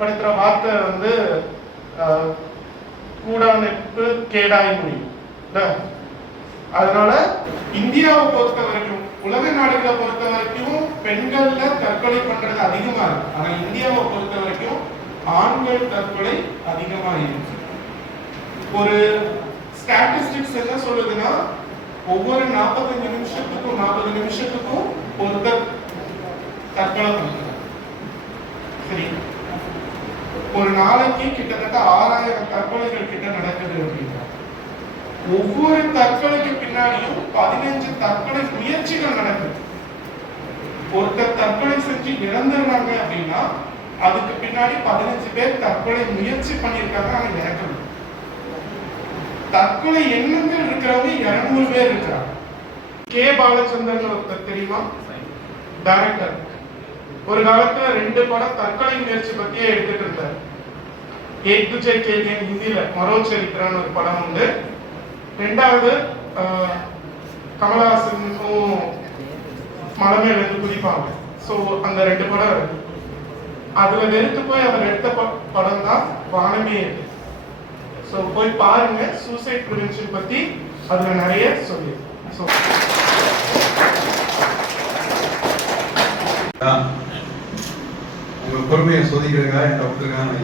படுத்துற வார்த்தை வந்து கூடானெப்பு கேடாய் முடியும். அதனால இந்தியாவை பொறுத்த வரைக்கும், உலக நாடுகளை பொறுத்த வரைக்கும் பெண்கள்ல தற்கொலை பண்றது அதிகமா இருக்கு. ஆனா இந்தியாவை பொறுத்த வரைக்கும் ஆண்கள் தற்கொலை அதிகமா இருக்கு. ஒரு ஸ்டாட்டிஸ்டிக்ஸ் என்ன சொல்லுதுன்னா, ஒவ்வொரு 40 நிமிஷத்துக்கும் ஒருத்தர் தற்கொலை பண்றாங்க. சரி, ஒரு நாளைக்கு கிட்டத்தட்ட 6000 தற்கொலைகள் கிட்ட நடக்குது அப்படின்னா, ஒவ்வொரு தற்கொலைக்கு பின்னாடியும் 15 தற்கொலை முயற்சிகள் நடக்குது. ஒருத்தர் தற்கொலை செஞ்சு இறந்துடுறாங்க அப்படின்னா அதுக்கு பின்னாடி 15 பேர் தற்கொலை முயற்சி பண்ணியிருக்காங்க, ஆனா இறக்கல. தற்கொலை எண்ணங்கள் இருக்கிறவங்க 200 பேர் இருக்கிறாங்க. கே பாலச்சந்திரன் ஒருத்தர் தெரியுமா? டைரக்டர். ஒரு காலத்துல 2 படம் தற்கொலை முயற்சி பத்தியே எடுத்துட்டு இருந்தார். ஏக் துஜே கேலியன் ஹிந்தியில மரோ சரித்திரான்னு ஒரு படம் உண்டு. 2வது கமலஹாசனுக்கும் மலமேல இருந்து குதிப்பாங்க. ஸோ அந்த 2 படம் இருக்கு. அதுல வெறுத்து போய் அவர் எடுத்த படம் தான் வானமே இருக்கு. ஸோ போய் பாருங்க, சூசைட் ப்ரிவென்ஷன் பத்தி அதுல நிறைய சொல்லி. ஸோ உங்க பொறுமையை சோதிக்கிறதுக்காக என்ன விட்டுருக்காங்க.